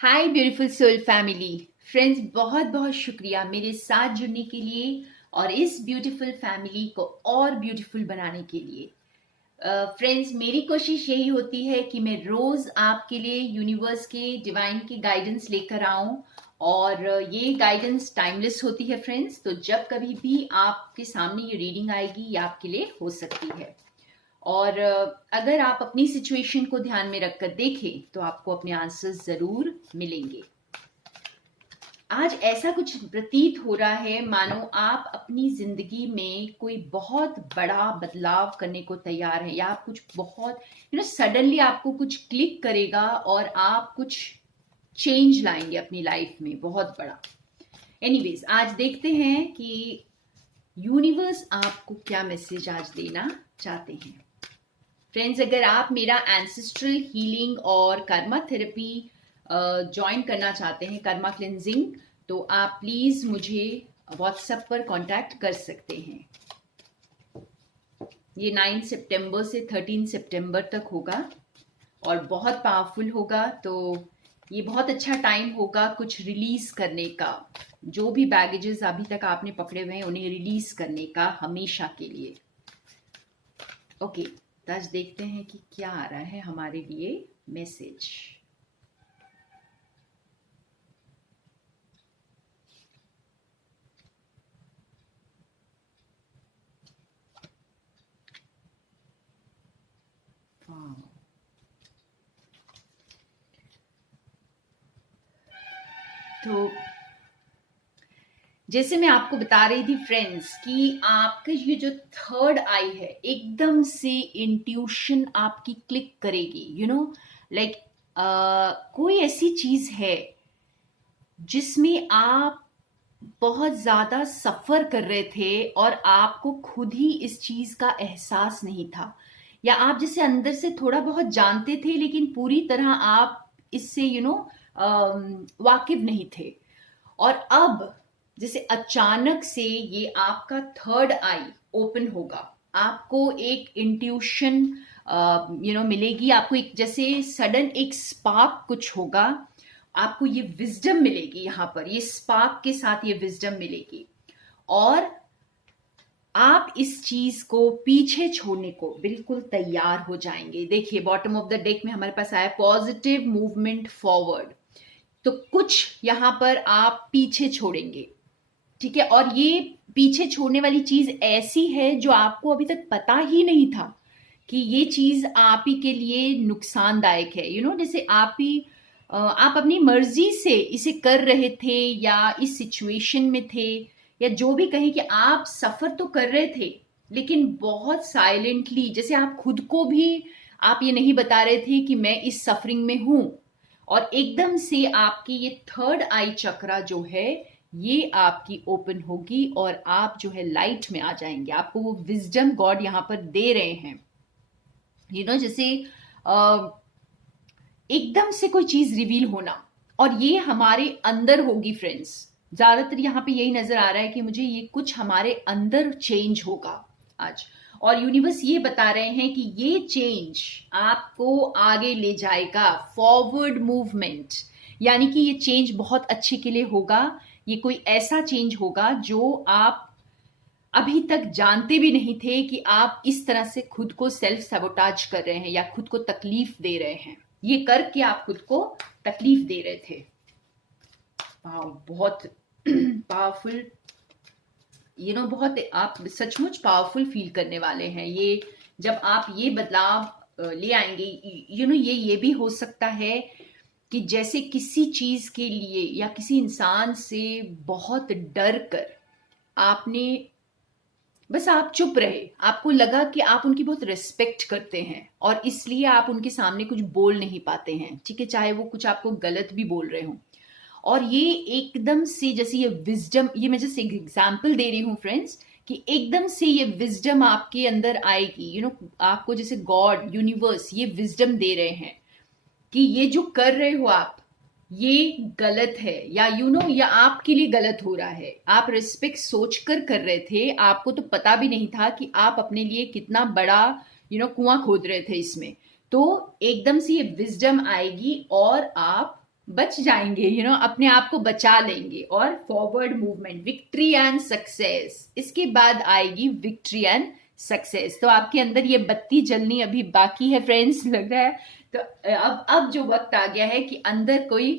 हाय beautiful soul family friends, बहुत बहुत शुक्रिया मेरे साथ जुड़ने के लिए और इस ब्यूटीफुल फैमिली को और ब्यूटीफुल बनाने के लिए। फ्रेंड्स, मेरी कोशिश यही होती है कि मैं रोज आपके लिए यूनिवर्स के डिवाइन की गाइडेंस लेकर आऊं और ये गाइडेंस टाइमलेस होती है फ्रेंड्स। तो जब कभी भी आपके सामने ये रीडिंग आएगी, ये आपके लिए हो सकती है। और अगर आप अपनी सिचुएशन को ध्यान में रखकर देखें तो आपको अपने आंसर्स जरूर मिलेंगे। आज ऐसा कुछ प्रतीत हो रहा है मानो आप अपनी जिंदगी में कोई बहुत बड़ा बदलाव करने को तैयार है, या आप कुछ बहुत सडनली आपको कुछ क्लिक करेगा और आप कुछ चेंज लाएंगे अपनी लाइफ में, बहुत बड़ा। एनीवेज, आज देखते हैं कि यूनिवर्स आपको क्या मैसेज आज देना चाहते हैं। फ्रेंड्स, अगर आप मेरा एंसेस्ट्रल हीलिंग और कर्मा थेरेपी ज्वाइन करना चाहते हैं, कर्मा क्लिनजिंग, तो आप प्लीज मुझे व्हाट्सएप पर कांटेक्ट कर सकते हैं। ये 9 सितंबर से 13 सितंबर तक होगा और बहुत पावरफुल होगा। तो ये बहुत अच्छा टाइम होगा कुछ रिलीज करने का। जो भी बैगेजेस अभी तक आपने पकड़े हुए हैं उन्हें रिलीज करने का, हमेशा के लिए। ओके, तो आज देखते हैं कि क्या आ रहा है हमारे लिए मैसेज। तो जैसे मैं आपको बता रही थी फ्रेंड्स कि आपका ये जो थर्ड आई है, एकदम से इंट्यूशन आपकी क्लिक करेगी। लाइक कोई ऐसी चीज है जिसमें आप बहुत ज्यादा सफर कर रहे थे और आपको खुद ही इस चीज का एहसास नहीं था, या आप जिसे अंदर से थोड़ा बहुत जानते थे लेकिन पूरी तरह आप इससे वाकिफ नहीं थे। और अब जैसे अचानक से ये आपका थर्ड आई ओपन होगा, आपको एक इंट्यूशन मिलेगी, आपको एक जैसे सडन एक स्पार्क कुछ होगा, आपको ये विजडम मिलेगी। यहाँ पर ये स्पार्क के साथ ये विजडम मिलेगी और आप इस चीज को पीछे छोड़ने को बिल्कुल तैयार हो जाएंगे। देखिए, बॉटम ऑफ द डेक में हमारे पास आया पॉजिटिव मूवमेंट फॉरवर्ड। तो कुछ यहां पर आप पीछे छोड़ेंगे, ठीक है। और ये पीछे छोड़ने वाली चीज ऐसी है जो आपको अभी तक पता ही नहीं था कि ये चीज आप ही के लिए नुकसानदायक है। जैसे आप अपनी मर्जी से इसे कर रहे थे या इस सिचुएशन में थे, या जो भी कहें कि आप सफर तो कर रहे थे लेकिन बहुत साइलेंटली, जैसे आप खुद को भी आप ये नहीं बता रहे थे कि मैं इस सफरिंग में हूं। और एकदम से आपकी ये थर्ड आई चक्रा जो है ये आपकी ओपन होगी और आप जो है लाइट में आ जाएंगे। आपको वो विजडम गॉड यहां पर दे रहे हैं। जैसे एकदम से कोई चीज रिवील होना, और ये हमारे अंदर होगी फ्रेंड्स। ज्यादातर यहाँ पे यही नजर आ रहा है कि मुझे ये कुछ हमारे अंदर चेंज होगा आज। और यूनिवर्स ये बता रहे हैं कि ये चेंज आपको आगे ले जाएगा, फॉरवर्ड मूवमेंट। यानी कि ये चेंज बहुत अच्छे के लिए होगा। ये कोई ऐसा चेंज होगा जो आप अभी तक जानते भी नहीं थे कि आप इस तरह से खुद को सेल्फ सैबोटाज कर रहे हैं या खुद को तकलीफ दे रहे हैं। ये करके आप खुद को तकलीफ दे रहे थे। बहुत पावरफुल, बहुत आप सचमुच पावरफुल फील करने वाले हैं। ये जब आप ये बदलाव ले आएंगे, ये भी हो सकता है कि जैसे किसी चीज के लिए या किसी इंसान से बहुत डर कर आपने बस आप चुप रहे। आपको लगा कि आप उनकी बहुत रिस्पेक्ट करते हैं और इसलिए आप उनके सामने कुछ बोल नहीं पाते हैं, ठीक है, चाहे वो कुछ आपको गलत भी बोल रहे हो। और ये एकदम से जैसे ये विजडम, ये मैं जैसे एक एग्जाम्पल दे रही हूँ फ्रेंड्स, कि एकदम से ये विजडम आपके अंदर आएगी। आपको जैसे गॉड, यूनिवर्स ये विजडम दे रहे हैं कि ये जो कर रहे हो आप ये गलत है, या या आपके लिए गलत हो रहा है। आप रिस्पेक्ट सोचकर कर रहे थे, आपको तो पता भी नहीं था कि आप अपने लिए कितना बड़ा कुआं खोद रहे थे इसमें। तो एकदम से ये विजडम आएगी और आप बच जाएंगे, अपने आप को बचा लेंगे। और forward movement, victory and success, इसके बाद आएगी विक्ट्री एंड सक्सेस। तो आपके अंदर ये बत्ती जलनी अभी बाकी है फ्रेंड्स, लग रहा है। तो अब जो वक्त आ गया है कि अंदर कोई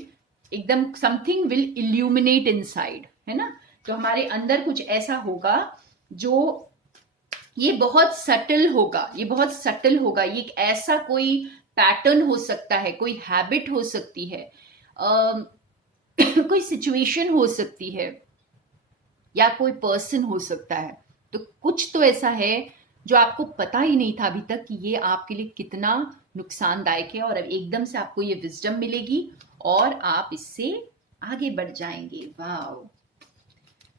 एकदम समथिंग विल इल्यूमिनेट इनसाइड, है ना। तो हमारे अंदर कुछ ऐसा होगा जो ये बहुत सटल होगा, ये एक ऐसा कोई पैटर्न हो सकता है, कोई हैबिट हो सकती है, कोई सिचुएशन हो सकती है, या कोई पर्सन हो सकता है। तो कुछ तो ऐसा है जो आपको पता ही नहीं था अभी तक कि ये आपके लिए कितना नुकसानदायक है, और अब एकदम से आपको ये विजडम मिलेगी और आप इससे आगे बढ़ जाएंगे। वाओ।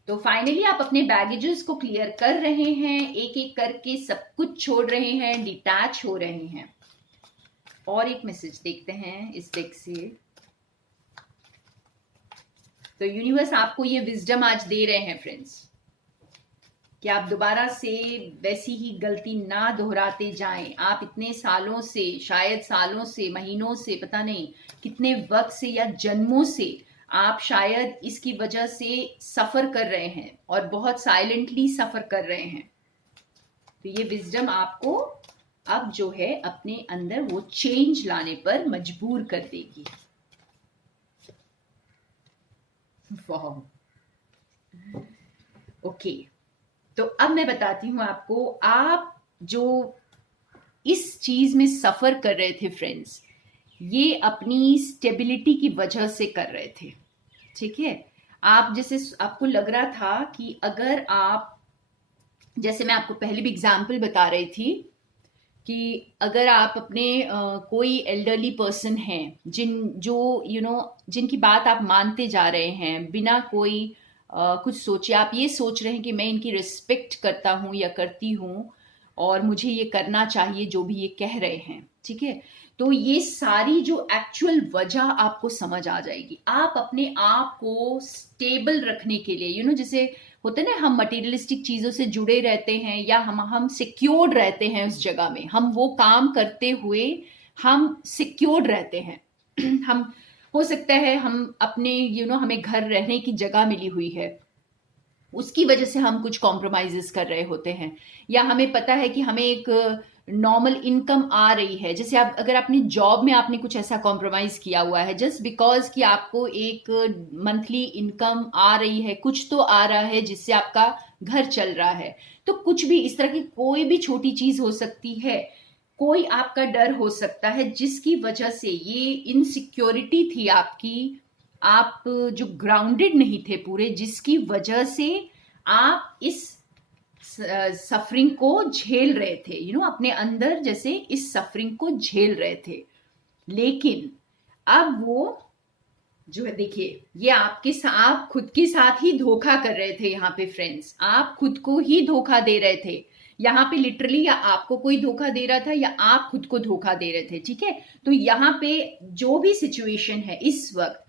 तो फाइनली आप अपने बैगेजेस को क्लियर कर रहे हैं, एक एक करके सब कुछ छोड़ रहे हैं, डिटैच हो रहे हैं। और एक मैसेज देखते हैं इस डेक से। तो यूनिवर्स आपको ये विजडम आज दे रहे हैं फ्रेंड्स कि आप दोबारा से वैसी ही गलती ना दोहराते जाएं। आप इतने सालों से, शायद सालों से, महीनों से, पता नहीं कितने वक्त से या जन्मों से आप शायद इसकी वजह से सफर कर रहे हैं, और बहुत साइलेंटली सफर कर रहे हैं। तो ये विजडम आपको अब जो है अपने अंदर वो चेंज लाने पर मजबूर कर देगी। वाह। ओके, तो अब मैं बताती हूं आपको, आप जो इस चीज में सफर कर रहे थे फ्रेंड्स, ये अपनी स्टेबिलिटी की वजह से कर रहे थे, ठीक है। आप जैसे आपको लग रहा था कि अगर आप, जैसे मैं आपको पहले भी एग्जाम्पल बता रही थी कि अगर आप अपने कोई एल्डरली पर्सन हैं जिनकी बात आप मानते जा रहे हैं बिना कोई कुछ सोचे, आप ये सोच रहे हैं कि मैं इनकी रिस्पेक्ट करता हूं या करती हूं और मुझे ये करना चाहिए जो भी ये कह रहे हैं, ठीक है। तो ये सारी जो एक्चुअल वजह आपको समझ आ जाएगी। आप अपने आप को स्टेबल रखने के लिए, जैसे होते हैं ना, हम मटेरियलिस्टिक चीजों से जुड़े रहते हैं या हम सिक्योर्ड रहते हैं उस जगह में, हम वो काम करते हुए हम सिक्योर्ड रहते हैं। हम, हो सकता है हम अपने हमें घर रहने की जगह मिली हुई है, उसकी वजह से हम कुछ कॉम्प्रोमाइजेस कर रहे होते हैं, या हमें पता है कि हमें एक नॉर्मल इनकम आ रही है। जैसे आप, अगर अपनी जॉब में आपने कुछ ऐसा कॉम्प्रोमाइज किया हुआ है जस्ट बिकॉज कि आपको एक मंथली इनकम आ रही है, कुछ तो आ रहा है जिससे आपका घर चल रहा है। तो कुछ भी इस तरह की कोई भी छोटी चीज हो सकती है, कोई आपका डर हो सकता है जिसकी वजह से ये इनसिक्योरिटी थी आपकी, आप जो ग्राउंडेड नहीं थे पूरे, जिसकी वजह से आप इस सफरिंग को झेल रहे थे, अपने अंदर जैसे इस सफरिंग को झेल रहे थे। लेकिन अब वो जो है, देखिए, ये आप खुद के साथ ही धोखा कर रहे थे यहाँ पे फ्रेंड्स, आप खुद को ही धोखा दे रहे थे यहाँ पे लिटरली, या आपको कोई धोखा दे रहा था या आप खुद को धोखा दे रहे थे, ठीक है। तो यहाँ पे जो भी सिचुएशन है इस वक्त,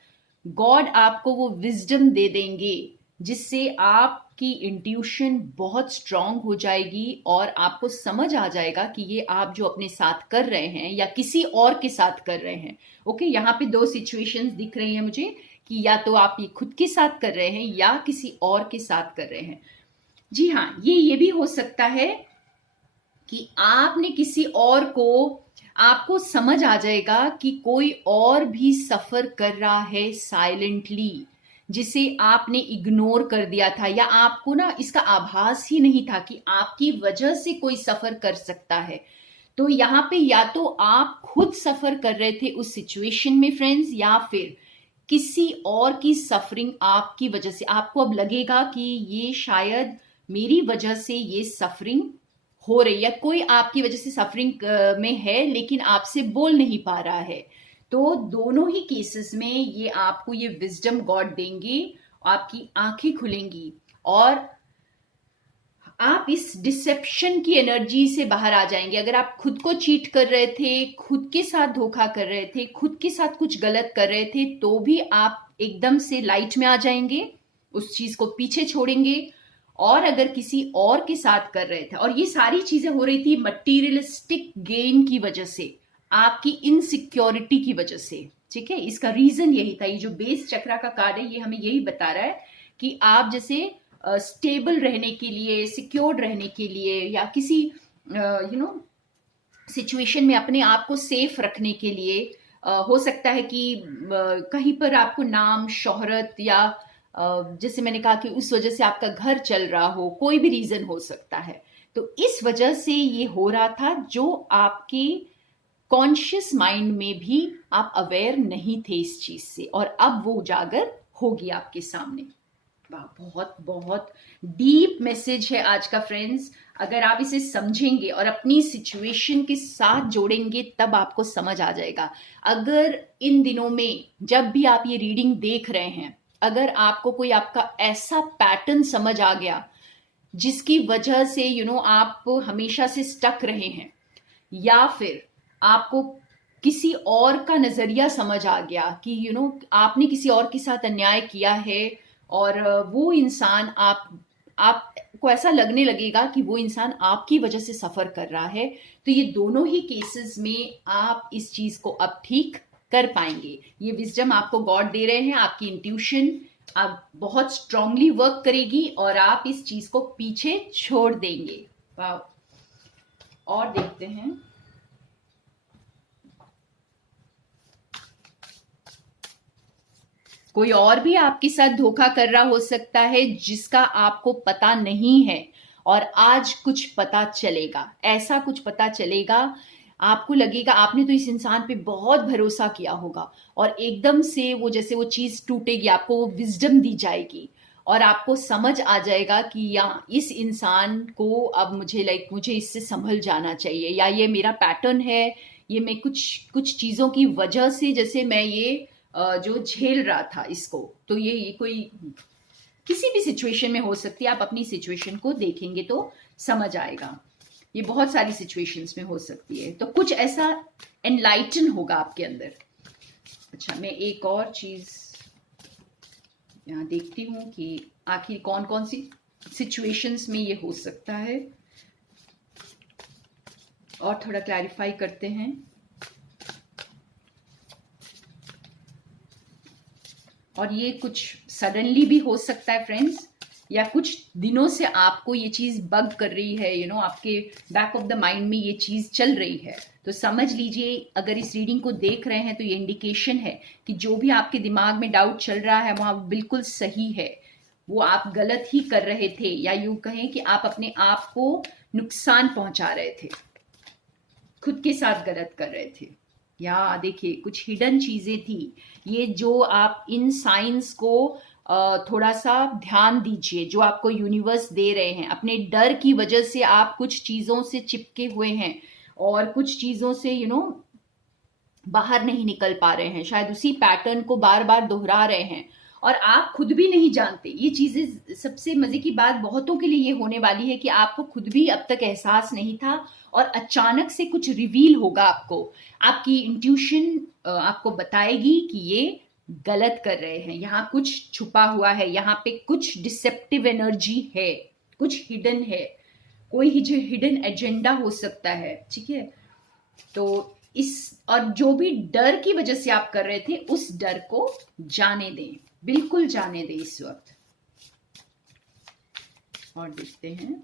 गॉड आपको वो विजडम दे देंगे जिससे आपकी इंट्यूशन बहुत स्ट्रांग हो जाएगी और आपको समझ आ जाएगा कि ये आप जो अपने साथ कर रहे हैं या किसी और के साथ कर रहे हैं। ओके, यहाँ पे दो सिचुएशंस दिख रही हैं मुझे कि या तो आप ये खुद के साथ कर रहे हैं या किसी और के साथ कर रहे हैं। जी हाँ, ये भी हो सकता है कि आपने किसी और को, आपको समझ आ जाएगा कि कोई और भी सफर कर रहा है साइलेंटली, जिसे आपने इग्नोर कर दिया था, या आपको ना इसका आभास ही नहीं था कि आपकी वजह से कोई सफर कर सकता है। तो यहाँ पे या तो आप खुद सफर कर रहे थे उस सिचुएशन में फ्रेंड्स, या फिर किसी और की सफरिंग आपकी वजह से, आपको अब लगेगा कि ये शायद मेरी वजह से ये सफरिंग हो रही है, कोई आपकी वजह से सफरिंग में है लेकिन आपसे बोल नहीं पा रहा है। तो दोनों ही केसेस में ये आपको ये विजडम गॉड देंगे, आपकी आंखें खुलेंगी और आप इस डिसेप्शन की एनर्जी से बाहर आ जाएंगे। अगर आप खुद को चीट कर रहे थे, खुद के साथ धोखा कर रहे थे, खुद के साथ कुछ गलत कर रहे थे, तो भी आप एकदम से लाइट में आ जाएंगे, उस चीज को पीछे छोड़ेंगे। और अगर किसी और के साथ कर रहे थे, और ये सारी चीजें हो रही थी मटीरियलिस्टिक गेन की वजह से, आपकी इनसिक्योरिटी की वजह से, ठीक है, इसका रीजन यही था। ये जो बेस चक्रा का कार्ड है ये हमें यही बता रहा है कि आप जैसे स्टेबल रहने के लिए, सिक्योर्ड रहने के लिए, या किसी सिचुएशन में अपने आप को सेफ रखने के लिए, हो सकता है कि कहीं पर आपको नाम, शोहरत, या जैसे मैंने कहा कि उस वजह से आपका घर चल रहा हो, कोई भी रीजन हो सकता है। तो इस वजह से ये हो रहा था, जो आपके कॉन्शियस माइंड में भी आप अवेयर नहीं थे इस चीज से, और अब वो उजागर होगी आपके सामने। वाह, बहुत बहुत डीप मैसेज है आज का फ्रेंड्स। अगर आप इसे समझेंगे और अपनी सिचुएशन के साथ जोड़ेंगे तब आपको समझ आ जाएगा। अगर इन दिनों में जब भी आप ये रीडिंग देख रहे हैं, अगर आपको कोई आपका ऐसा पैटर्न समझ आ गया जिसकी वजह से आप हमेशा से स्टक रहे हैं, या फिर आपको किसी और का नजरिया समझ आ गया कि आपने किसी और के साथ अन्याय किया है, और वो इंसान आपको ऐसा लगने लगेगा कि वो इंसान आपकी वजह से सफर कर रहा है, तो ये दोनों ही केसेस में आप इस चीज को अब ठीक कर पाएंगे। ये विजडम आपको गॉड दे रहे हैं, आपकी इंट्यूशन अब बहुत स्ट्रांगली वर्क करेगी और आप इस चीज को पीछे छोड़ देंगे। वाह, और देखते हैं। कोई और भी आपके साथ धोखा कर रहा हो सकता है जिसका आपको पता नहीं है, और आज कुछ पता चलेगा, ऐसा कुछ पता चलेगा, आपको लगेगा आपने तो इस इंसान पे बहुत भरोसा किया होगा, और एकदम से वो जैसे वो चीज टूटेगी, आपको वो विजडम दी जाएगी और आपको समझ आ जाएगा कि या इस इंसान को अब मुझे इससे संभल जाना चाहिए, या ये मेरा पैटर्न है, ये मैं कुछ चीजों की वजह से जैसे मैं ये जो झेल रहा था इसको, तो ये कोई किसी भी सिचुएशन में हो सकती है। आप अपनी सिचुएशन को देखेंगे तो समझ आएगा। ये बहुत सारी सिचुएशंस में हो सकती है, तो कुछ ऐसा एनलाइटन होगा आपके अंदर। अच्छा, मैं एक और चीज यहाँ देखती हूँ कि आखिर कौन कौन सी सिचुएशंस में ये हो सकता है, और थोड़ा क्लैरिफाई करते हैं। और ये कुछ सडनली भी हो सकता है फ्रेंड्स, या कुछ दिनों से आपको ये चीज बग कर रही है, आपके बैक ऑफ द माइंड में ये चीज चल रही है। तो समझ लीजिए, अगर इस रीडिंग को देख रहे हैं तो ये इंडिकेशन है कि जो भी आपके दिमाग में डाउट चल रहा है वहां बिल्कुल सही है, वो आप गलत ही कर रहे थे, या यूं कहें कि आप अपने आप को नुकसान पहुंचा रहे थे, खुद के साथ गलत कर रहे थे। या देखिए, कुछ हिडन चीजें थी, ये जो आप इन साइंस को थोड़ा सा ध्यान दीजिए, जो आपको यूनिवर्स दे रहे हैं। अपने डर की वजह से आप कुछ चीजों से चिपके हुए हैं, और कुछ चीजों से बाहर नहीं निकल पा रहे हैं, शायद उसी पैटर्न को बार बार दोहरा रहे हैं, और आप खुद भी नहीं जानते ये चीजें। सबसे मजे की बात बहुतों के लिए ये होने वाली है कि आपको खुद भी अब तक एहसास नहीं था, और अचानक से कुछ रिवील होगा आपको। आपकी इंट्यूशन आपको बताएगी कि ये गलत कर रहे हैं, यहाँ कुछ छुपा हुआ है, यहाँ पे कुछ डिसेप्टिव एनर्जी है, कुछ हिडन है, कोई जो हिडन एजेंडा हो सकता है। ठीक है, तो और जो भी डर की वजह से आप कर रहे थे, उस डर को जाने दें, बिल्कुल जाने दें इस वक्त। और देखते हैं।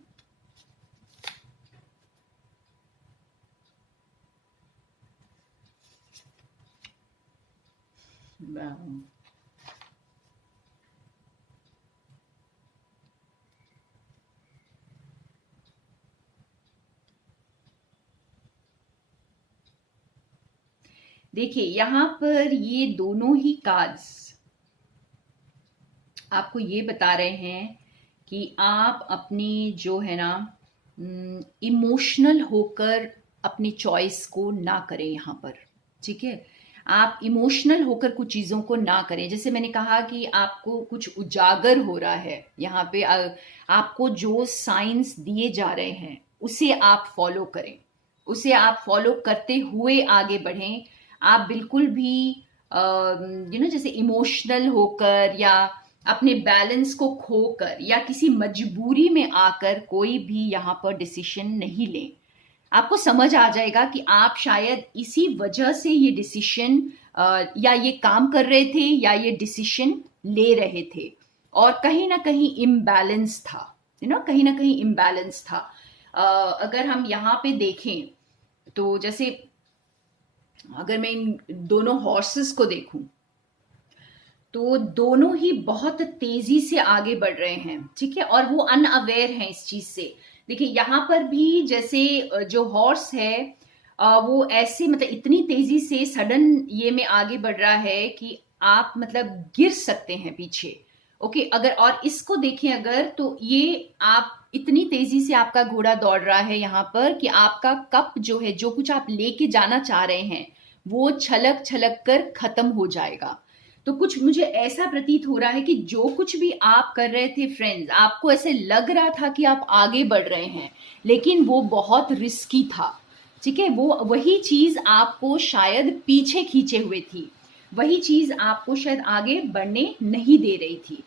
देखिए, यहां पर ये दोनों ही कार्ड्स आपको ये बता रहे हैं कि आप अपनी जो है ना इमोशनल होकर अपनी चॉइस को ना करें यहां पर। ठीक है, आप इमोशनल होकर कुछ चीजों को ना करें। जैसे मैंने कहा कि आपको कुछ उजागर हो रहा है यहाँ पे, आपको जो साइंस दिए जा रहे हैं उसे आप फॉलो करें, उसे आप फॉलो करते हुए आगे बढ़ें। आप बिल्कुल भी जैसे इमोशनल होकर या अपने बैलेंस को खोकर या किसी मजबूरी में आकर कोई भी यहाँ पर डिसीजन नहीं लें। आपको समझ आ जाएगा कि आप शायद इसी वजह से ये डिसीजन या ये काम कर रहे थे या ये डिसीशन ले रहे थे, और कहीं ना कहीं इम्बैलेंस था, कहीं ना कहीं इम्बैलेंस था। अगर हम यहाँ पे देखें तो जैसे अगर मैं इन दोनों हॉर्सेस को देखूं तो दोनों ही बहुत तेजी से आगे बढ़ रहे हैं, ठीक है, और वो अनअवेयर हैं इस चीज से। देखिए यहाँ पर भी जैसे जो हॉर्स है वो ऐसे मतलब इतनी तेजी से सडन ये में आगे बढ़ रहा है कि आप मतलब गिर सकते हैं पीछे। ओके, अगर और इसको देखें अगर, तो ये आप इतनी तेजी से आपका घोड़ा दौड़ रहा है यहाँ पर कि आपका कप जो है, जो कुछ आप लेके जाना चाह रहे हैं, वो छलक छलक कर खत्म हो जाएगा। तो कुछ मुझे ऐसा प्रतीत हो रहा है कि जो कुछ भी आप कर रहे थे फ्रेंड्स, आपको ऐसे लग रहा था कि आप आगे बढ़ रहे हैं, लेकिन वो बहुत रिस्की था, ठीक है। वो वही चीज आपको शायद पीछे खींचे हुए थी, वही चीज आपको शायद आगे बढ़ने नहीं दे रही थी।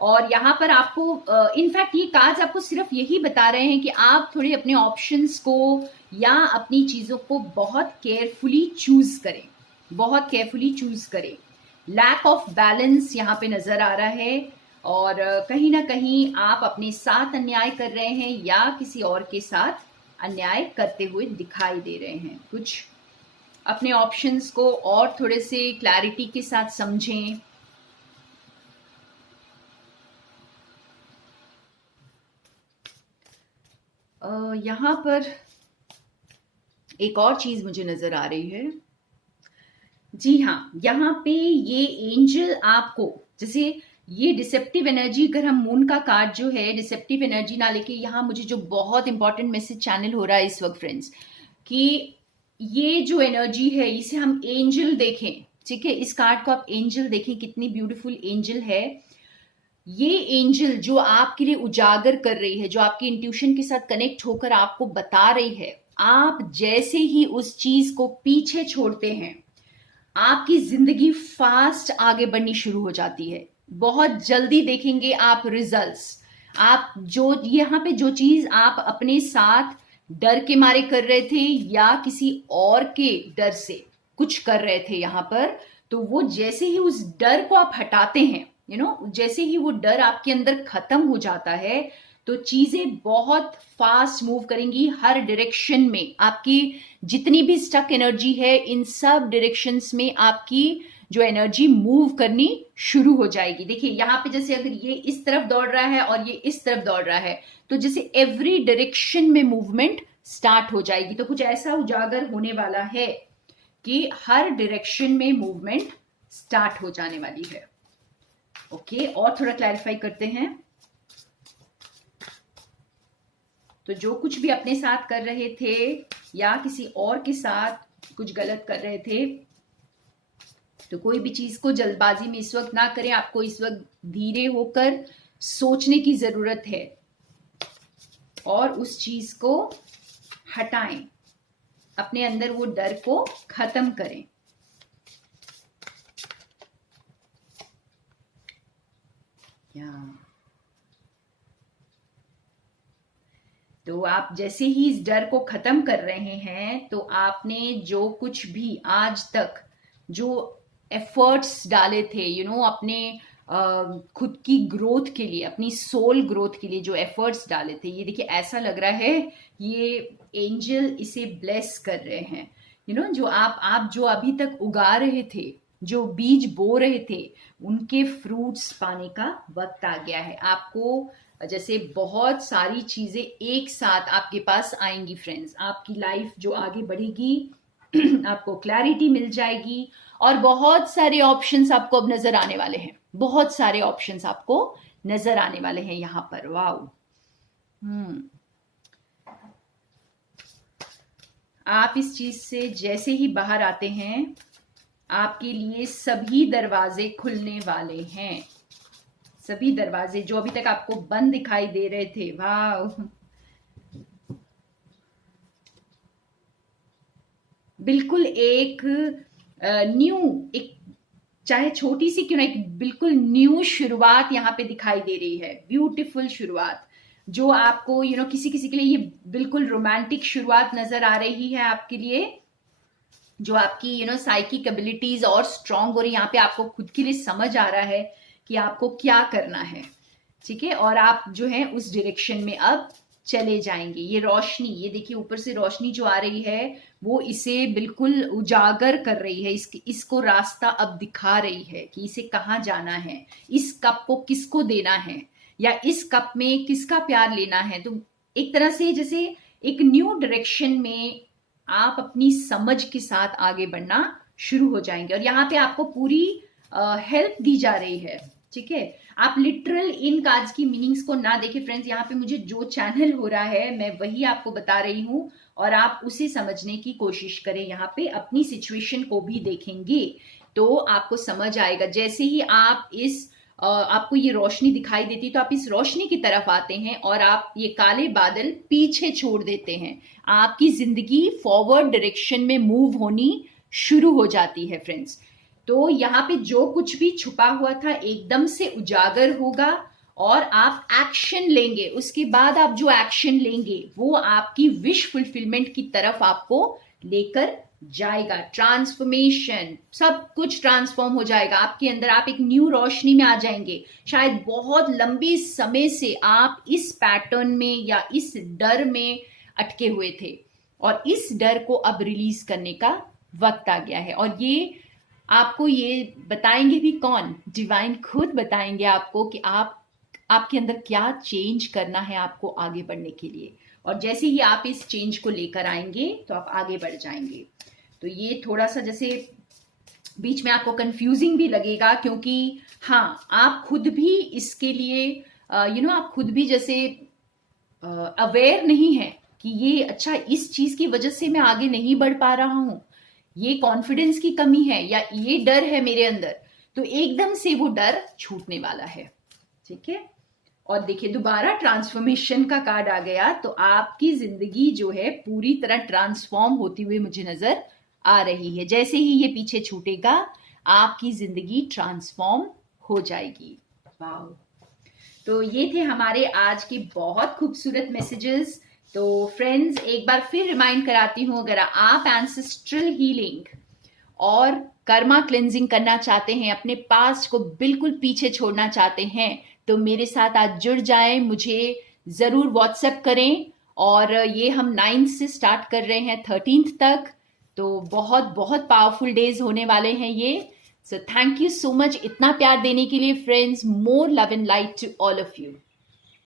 और यहाँ पर आपको इनफैक्ट ये कार्ड्स आपको सिर्फ यही बता रहे हैं कि आप थोड़े अपने ऑप्शंस को या अपनी चीजों को बहुत केयरफुली चूज करें, बहुत केयरफुली चूज करें। लैक ऑफ बैलेंस यहाँ पे नजर आ रहा है, और कहीं ना कहीं आप अपने साथ अन्याय कर रहे हैं या किसी और के साथ अन्याय करते हुए दिखाई दे रहे हैं। कुछ अपने ऑप्शंस को और थोड़े से क्लैरिटी के साथ समझें। यहाँ पर एक और चीज मुझे नजर आ रही है। जी हाँ, यहाँ पे ये एंजल आपको, जैसे ये डिसेप्टिव एनर्जी, अगर हम मून का कार्ड जो है डिसेप्टिव एनर्जी ना लेके, यहाँ मुझे जो बहुत इंपॉर्टेंट मैसेज चैनल हो रहा है इस वक्त फ्रेंड्स, कि ये जो एनर्जी है इसे हम एंजल देखें, ठीक है। इस कार्ड को आप एंजल देखें, कितनी ब्यूटीफुल एंजल है ये एंजल, जो आपके लिए उजागर कर रही है, जो आपकी इंट्यूशन के साथ कनेक्ट होकर आपको बता रही है। आप जैसे ही उस चीज को पीछे छोड़ते हैं, आपकी जिंदगी फास्ट आगे बढ़नी शुरू हो जाती है। बहुत जल्दी देखेंगे आप रिजल्ट्स। आप जो यहाँ पे जो चीज आप अपने साथ डर के मारे कर रहे थे या किसी और के डर से कुछ कर रहे थे यहाँ पर, तो वो जैसे ही उस डर को आप हटाते हैं, जैसे ही वो डर आपके अंदर खत्म हो जाता है, तो चीजें बहुत फास्ट मूव करेंगी हर डायरेक्शन में। आपकी जितनी भी स्टक एनर्जी है, इन सब डायरेक्शंस में आपकी जो एनर्जी मूव करनी शुरू हो जाएगी। देखिए यहाँ पे जैसे अगर ये इस तरफ दौड़ रहा है और ये इस तरफ दौड़ रहा है, तो जैसे एवरी डायरेक्शन में मूवमेंट स्टार्ट हो जाएगी। तो कुछ ऐसा उजागर होने वाला है कि हर डायरेक्शन में मूवमेंट स्टार्ट हो जाने वाली है। ओके, और थोड़ा क्लैरिफाई करते हैं। तो जो कुछ भी अपने साथ कर रहे थे या किसी और के साथ कुछ गलत कर रहे थे, तो कोई भी चीज को जल्दबाजी में इस वक्त ना करें। आपको इस वक्त धीरे होकर सोचने की जरूरत है और उस चीज को हटाएं, अपने अंदर वो डर को खत्म करें। तो आप जैसे ही इस डर को खत्म कर रहे हैं, तो आपने जो कुछ भी आज तक जो एफर्ट्स डाले थे, अपने खुद की ग्रोथ के लिए, अपनी सोल ग्रोथ के लिए जो एफर्ट्स डाले थे, ये देखिए ऐसा लग रहा है ये एंजल इसे ब्लेस कर रहे हैं। जो आप जो अभी तक उगा रहे थे, जो बीज बो रहे थे, उनके फ्रूट्स पाने का वक्त आ गया है। आपको जैसे बहुत सारी चीजें एक साथ आपके पास आएंगी फ्रेंड्स। आपकी लाइफ जो आगे बढ़ेगी, आपको क्लैरिटी मिल जाएगी और बहुत सारे ऑप्शंस आपको अब नजर आने वाले हैं। बहुत सारे ऑप्शंस आपको नजर आने वाले हैं यहाँ पर। वाओ, आप इस चीज से जैसे ही बाहर आते हैं, आपके लिए सभी दरवाजे खुलने वाले हैं। सभी दरवाजे जो अभी तक आपको बंद दिखाई दे रहे थे, वाह, बिल्कुल एक न्यू, एक चाहे छोटी सी क्यों ना, एक बिल्कुल न्यू शुरुआत यहाँ पे दिखाई दे रही है। ब्यूटीफुल शुरुआत जो आपको किसी किसी के लिए ये बिल्कुल रोमांटिक शुरुआत नजर आ रही है आपके लिए। जो आपकी साइकिक एबिलिटीज और स्ट्रांग हो रही है। यहाँ पे आपको खुद के लिए समझ आ रहा है कि आपको क्या करना है, ठीक है, और आप जो है उस डायरेक्शन में अब चले जाएंगे। ये रोशनी, ये देखिए ऊपर से रोशनी जो आ रही है वो इसे बिल्कुल उजागर कर रही है, इसको रास्ता अब दिखा रही है कि इसे कहाँ जाना है, इस कप को किसको देना है, या इस कप में किसका प्यार लेना है। तो एक तरह से जैसे एक न्यू डायरेक्शन में आप अपनी समझ के साथ आगे बढ़ना शुरू हो जाएंगे। और यहाँ पे आपको पूरी हेल्प दी जा रही है, ठीक है। आप लिटरल इन कार्ड्स की मीनिंग्स को ना देखें फ्रेंड्स, यहाँ पे मुझे जो चैनल हो रहा है मैं वही आपको बता रही हूँ और आप उसे समझने की कोशिश करें। यहाँ पे अपनी सिचुएशन को भी देखेंगे तो आपको समझ आएगा। जैसे ही आप आपको ये रोशनी दिखाई देती तो आप इस रोशनी की तरफ आते हैं और आप ये काले बादल पीछे छोड़ देते हैं, आपकी जिंदगी फॉरवर्ड डायरेक्शन में मूव होनी शुरू हो जाती है फ्रेंड्स। तो यहाँ पे जो कुछ भी छुपा हुआ था एकदम से उजागर होगा और आप एक्शन लेंगे। उसके बाद आप जो एक्शन लेंगे वो आपकी विश फुलफिलमेंट की तरफ आपको लेकर जाएगा। ट्रांसफॉर्मेशन, सब कुछ ट्रांसफॉर्म हो जाएगा आपके अंदर, आप एक न्यू रोशनी में आ जाएंगे। शायद बहुत लंबी समय से आप इस पैटर्न में या इस डर में अटके हुए थे और इस डर को अब रिलीज करने का वक्त आ गया है। और ये आपको ये बताएंगे भी कौन? डिवाइन खुद बताएंगे आपको कि आपके अंदर क्या चेंज करना है आपको आगे बढ़ने के लिए। और जैसे ही आप इस चेंज को लेकर आएंगे तो आप आगे बढ़ जाएंगे। तो ये थोड़ा सा जैसे बीच में आपको कंफ्यूजिंग भी लगेगा, क्योंकि हाँ आप खुद भी इसके लिए आप खुद भी जैसे अवेयर नहीं है कि ये अच्छा इस चीज की वजह से मैं आगे नहीं बढ़ पा रहा हूं, ये कॉन्फिडेंस की कमी है या ये डर है मेरे अंदर। तो एकदम से वो डर छूटने वाला है, ठीक है। और देखिए दोबारा ट्रांसफॉर्मेशन का कार्ड आ गया, तो आपकी जिंदगी जो है पूरी तरह ट्रांसफॉर्म होती हुई मुझे नजर आ रही है। जैसे ही ये पीछे छूटेगा आपकी जिंदगी ट्रांसफॉर्म हो जाएगी। वाओ। तो ये थे हमारे आज के बहुत खूबसूरत मैसेजेस। तो फ्रेंड्स एक बार फिर रिमाइंड कराती हूं, अगर आप एंसेस्ट्रल हीलिंग और कर्मा क्लेंजिंग करना चाहते हैं, अपने पास्ट को बिल्कुल पीछे छोड़ना चाहते हैं, तो मेरे साथ आज जुड़ जाएं, मुझे जरूर व्हाट्सएप करें। और ये हम 9 से स्टार्ट कर रहे हैं 13 तक, तो बहुत बहुत पावरफुल डेज होने वाले हैं ये। So thank you so much इतना प्यार देने के लिए friends. More love and light to all of you.